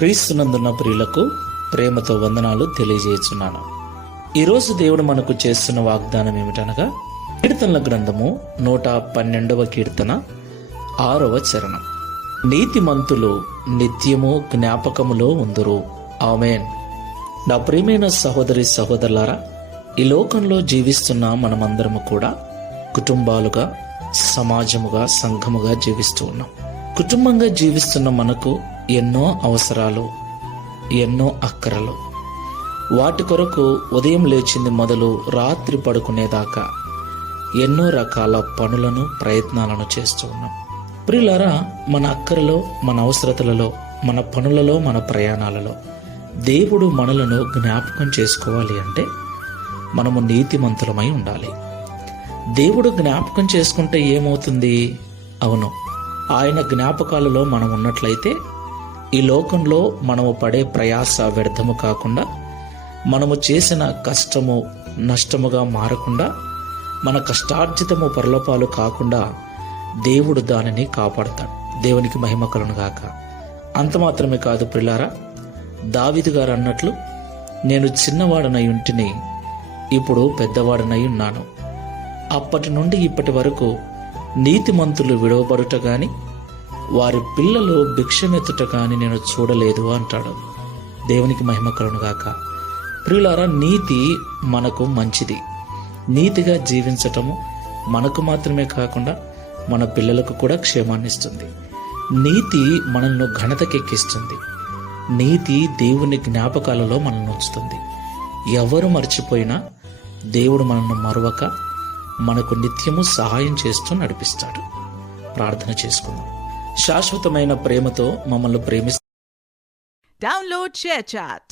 క్రీస్తునందున్న ప్రియులకు ప్రేమతో వందనాలు తెలియజేస్తున్నాను. ఈరోజు దేవుడు మనకు చేస్తున్న వాగ్దానం ఏమిటనగా, కీర్తనల గ్రంథము 112వ కీర్తన 6వ చరణం. నీతిమంతులు నిత్యము జ్ఞాపకములో ఉందురు. ఆమేన్. నా ప్రియమైన సహోదరి సహోదరులారా, ఈ లోకంలో జీవిస్తున్న మనమందరము కూడా కుటుంబాలుగా, సమాజముగా, సంఘముగా జీవిస్తూ ఉన్నాం. కుటుంబంగా జీవిస్తున్న మనకు ఎన్నో అవసరాలు, ఎన్నో అక్కరలు. వాటి కొరకు ఉదయం లేచింది మొదలు రాత్రి పడుకునేదాకా ఎన్నో రకాల పనులను, ప్రయత్నాలను చేస్తూ ఉన్నాం. ప్రియులారా, మన అక్కరలో, మన అవసరతలలో, మన పనులలో, మన ప్రయాణాలలో దేవుడు మనలను జ్ఞాపకం చేసుకోవాలి అంటే మనము నీతిమంతులమై ఉండాలి. దేవుడు జ్ఞాపకం చేసుకుంటే ఏమవుతుంది? అవును, ఆయన జ్ఞాపకాలలో మనం ఉన్నట్లయితే ఈ లోకంలో మనము పడే ప్రయాస వ్యర్థము కాకుండా, మనము చేసిన కష్టము నష్టముగా మారకుండా, మన కష్టార్జితము పరలోపాలు కాకుండా దేవుడు దానిని కాపాడతాడు. దేవునికి మహిమ కలుగును గాక. అంత మాత్రమే కాదు ప్రియులారా, దావీదు గారు అన్నట్లు, నేను చిన్నవాడనై ఉంటిని, ఇప్పుడు పెద్దవాడనై ఉన్నాను. అప్పటి నుండి ఇప్పటి వరకు నీతిమంతులు విడవబడుట గాని, వారి పిల్లలు భిక్షమెత్తుట గాని నేను చూడలేదు అంటాడు. దేవునికి మహిమ కలుగును గాక. ప్రియులారా, నీతి మనకు మంచిది. నీతిగా జీవించటము మనకు మాత్రమే కాకుండా మన పిల్లలకు కూడా క్షేమాన్నిస్తుంది. నీతి మనల్ని ఘనతకెక్కిస్తుంది. నీతి దేవుని జ్ఞాపకాలలో మనల్ని ఉంచుతుంది. ఎవరు మర్చిపోయినా దేవుడు మనల్ని మరువక మనకు నిత్యము సహాయం చేస్తూ నడిపిస్తాడు. ప్రార్థన చేసుకుందాం. శాశ్వతమైన ప్రేమతో మమ్మల్ని ప్రేమిస్తూ Download ShareChat.